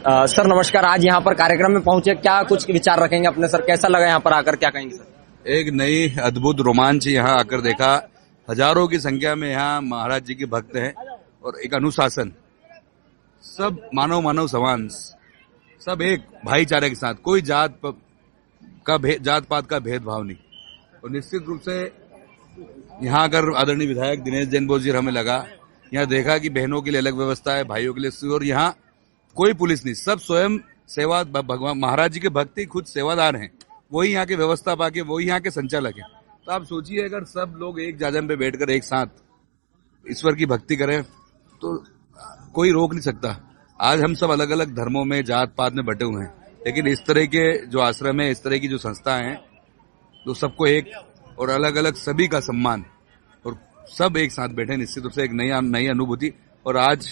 Sir नमस्कार, आज यहाँ पर कार्यक्रम में पहुंचे, क्या कुछ विचार रखेंगे अपने सर? कैसा लगा यहाँ पर आकर, क्या कहेंगे सर? एक नई अद्भुत रोमांच यहाँ आकर देखा। हजारों की संख्या में यहाँ महाराज जी के भक्त हैं और एक अनुशासन, सब मानव समान, सब एक भाईचारे के साथ, कोई जात पात का भेदभाव नहीं। और निश्चित रूप से यहाँ अगर आदरणीय विधायक दिनेश जैन बोस जी हमें लगा, यहाँ देखा कि बहनों के लिए अलग व्यवस्था है, भाइयों के लिए, और यहाँ कोई पुलिस नहीं, सब स्वयं सेवा, भगवान महाराज जी के भक्ति खुद सेवादार हैं, वही यहाँ की व्यवस्था पाके वही यहाँ के संचालक हैं। तो आप सोचिए, अगर सब लोग एक जाजम पे बैठकर एक साथ ईश्वर की भक्ति करें तो कोई रोक नहीं सकता। आज हम सब अलग अलग धर्मों में, जात पात में बटे हुए हैं, लेकिन इस तरह के जो आश्रम है, इस तरह की जो संस्थाएं हैं, तो सबको एक और अलग अलग सभी का सम्मान, और सब एक साथ बैठे, निश्चित रूप से एक नई अनुभूति। और आज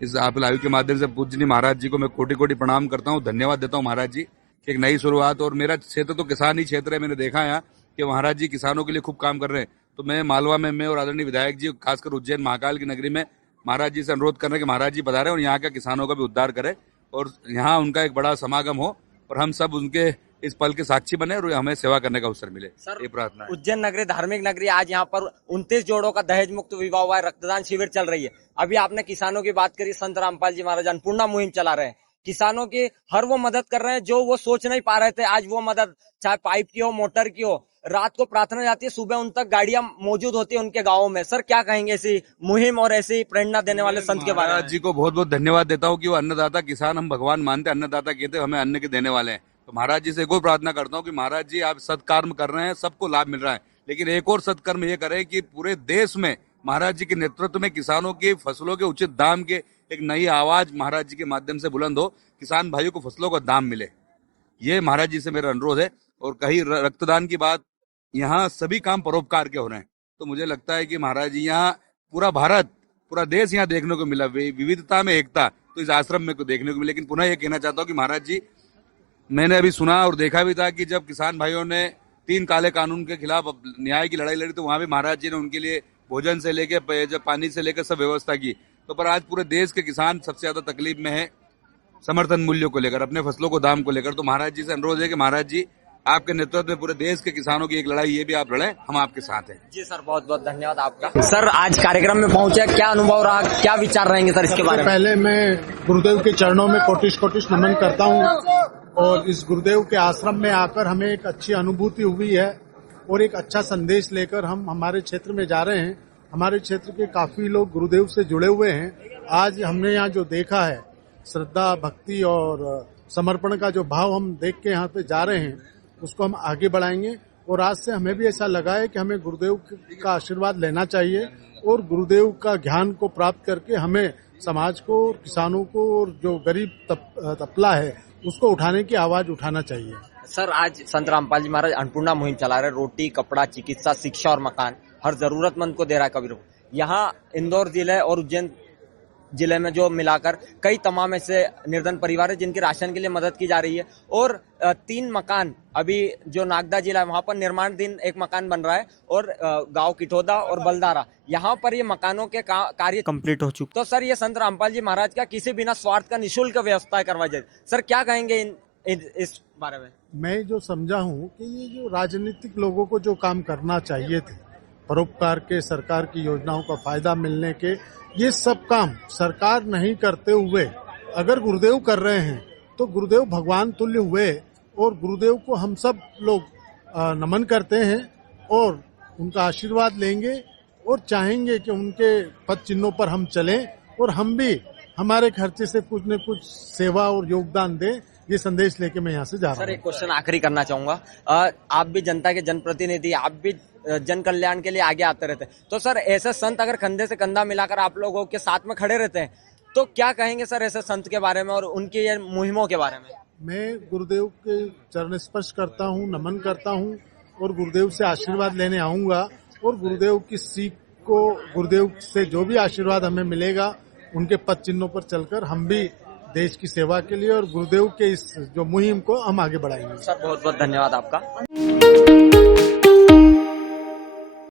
इस आप लाइव के माध्यम से पूजनीय महाराज जी को मैं कोटि कोटि प्रणाम करता हूँ, धन्यवाद देता हूँ महाराज जी कि एक नई शुरुआत। और मेरा क्षेत्र तो किसान ही क्षेत्र है, मैंने देखा है कि महाराज जी किसानों के लिए खूब काम कर रहे हैं। तो मैं मालवा में, मैं और आदरणीय विधायक जी, खासकर उज्जैन महाकाल की नगरी में महाराज जी से अनुरोध कर रहे हैं कि महाराज जी पधारें और यहाँ के किसानों का भी उद्धार करें और यहाँ उनका एक बड़ा समागम हो और हम सब उनके इस पल के साक्षी बने और हमें सेवा करने का अवसर मिले। सर, ये प्रार्थना है। उज्जैन नगरी धार्मिक नगरी, आज यहाँ पर 29 जोड़ों का दहेज मुक्त विवाह हुआ है, रक्तदान शिविर चल रही है। अभी आपने किसानों की बात करी, संत रामपाल जी महाराज अन्नपूर्णा मुहिम चला रहे हैं, किसानों की हर वो मदद कर रहे हैं जो वो सोच नहीं पा रहे थे। आज वो मदद चाहे पाइप की हो, मोटर की हो, रात को प्रार्थना जाती है, सुबह उन तक गाड़ियां मौजूद होती है उनके गाँव में। सर क्या कहेंगे ऐसी मुहिम और ऐसी प्रेरणा देने वाले संत के बारे में? महाराज जी को बहुत बहुत धन्यवाद देता हूँ कि वो अन्नदाता, किसान हम भगवान मानते, अन्नदाता कहते, हमें अन्न के देने वाले हैं। तो महाराज जी से एक और प्रार्थना करता हूँ कि महाराज जी आप सत्कर्म कर रहे हैं, सबको लाभ मिल रहा है, लेकिन एक और सत्कर्म ये करें कि पूरे देश में महाराज जी के नेतृत्व में किसानों की फसलों के उचित दाम के एक नई आवाज महाराज जी के माध्यम से बुलंद हो, किसान भाइयों को फसलों का दाम मिले। ये महाराज जी से मेरा अनुरोध है। और कहीं रक्तदान की बात, यहाँ सभी काम परोपकार के हो रहे हैं, तो मुझे लगता है कि महाराज जी यहाँ पूरा भारत, पूरा देश यहाँ देखने को मिला, विविधता में एकता, तो इस आश्रम में देखने को मिला। लेकिन पुनः ये कहना चाहता हूँ कि महाराज जी, मैंने अभी सुना और देखा भी था कि जब किसान भाइयों ने 3 काले कानून के खिलाफ न्याय की लड़ाई लड़ी, तो वहां भी महाराज जी ने उनके लिए भोजन से लेकर, जब पानी से लेकर सब व्यवस्था की। तो पर आज पूरे देश के किसान सबसे ज्यादा तकलीफ में है समर्थन मूल्यों को लेकर, अपने फसलों को दाम को लेकर। तो महाराज जी से अनुरोध है कि महाराज जी आपके नेतृत्व में पूरे देश के किसानों की एक लड़ाई, ये भी आप लड़ें, हम आपके साथ हैं। जी सर, बहुत बहुत धन्यवाद आपका। सर आज कार्यक्रम में पहुंचे, क्या अनुभव रहा, क्या विचार रहेंगे सर इसके बारे में? पहले मैं गुरुदेव के चरणों में कोटिश नमन करता हूँ और इस गुरुदेव के आश्रम में आकर हमें एक अच्छी अनुभूति हुई है और एक अच्छा संदेश लेकर हम हमारे क्षेत्र में जा रहे हैं। हमारे क्षेत्र के काफी लोग गुरुदेव से जुड़े हुए हैं। आज हमने यहाँ जो देखा है, श्रद्धा, भक्ति और समर्पण का जो भाव हम देख के यहाँ पे जा रहे हैं, उसको हम आगे बढ़ाएंगे। और आज से हमें भी ऐसा लगा है कि हमें गुरुदेव का आशीर्वाद लेना चाहिए और गुरुदेव का ज्ञान को प्राप्त करके हमें समाज को, किसानों को और जो गरीब तबला है उसको उठाने की आवाज उठाना चाहिए। सर आज संत रामपाल जी महाराज अन्नपूर्णा मुहिम चला रहे, रोटी, कपड़ा, चिकित्सा, शिक्षा और मकान हर जरूरतमंद को दे रहा है कबीर। यहाँ इंदौर जिले और उज्जैन जिले में जो मिलाकर कई तमाम ऐसे निर्धन परिवार है जिनकी राशन के लिए मदद की जा रही है। और 3 मकान अभी जो नागदा जिला है वहां पर निर्माणाधीन एक मकान बन रहा है और गांव किठोदा और बलदारा, यहाँ पर ये मकानों के कार्य कंप्लीट हो चुके। तो सर ये संत रामपाल जी महाराज का किसी बिना स्वार्थ का निःशुल्क व्यवस्था करवाई जाए। सर क्या कहेंगे इस बारे में? मैं जो समझा हूँ कि ये जो राजनीतिक लोगों को जो काम करना चाहिए थे, परोपकार के, सरकार की योजनाओं का फायदा मिलने के, ये सब काम सरकार नहीं करते हुए अगर गुरुदेव कर रहे हैं तो गुरुदेव भगवान तुल्य हुए और गुरुदेव को हम सब लोग नमन करते हैं और उनका आशीर्वाद लेंगे और चाहेंगे कि उनके पद चिन्हों पर हम चलें और हम भी हमारे खर्चे से कुछ न कुछ सेवा और योगदान दें। ये संदेश लेके मैं यहाँ से जा रहा हूँ। सर एक क्वेश्चन आखिरी करना चाहूंगा, आप भी जनता के जनप्रतिनिधि, आप भी जन कल्याण के लिए आगे आते रहते हैं, तो सर ऐसे संत अगर कंधे से कंधा मिलाकर आप लोगों के साथ में खड़े रहते हैं, तो क्या कहेंगे सर ऐसे संत के बारे में और उनकी ये मुहिमों के बारे में? मैं गुरुदेव के चरण स्पर्श करता हूँ, नमन करता हूँ और गुरुदेव से आशीर्वाद लेने आऊंगा और गुरुदेव की सीख को, गुरुदेव से जो भी आशीर्वाद हमें मिलेगा, उनके पद चिन्हों पर चलकर हम भी देश की सेवा के लिए और गुरुदेव के इस जो मुहिम को हम आगे बढ़ाएंगे। सर बहुत बहुत धन्यवाद आपका।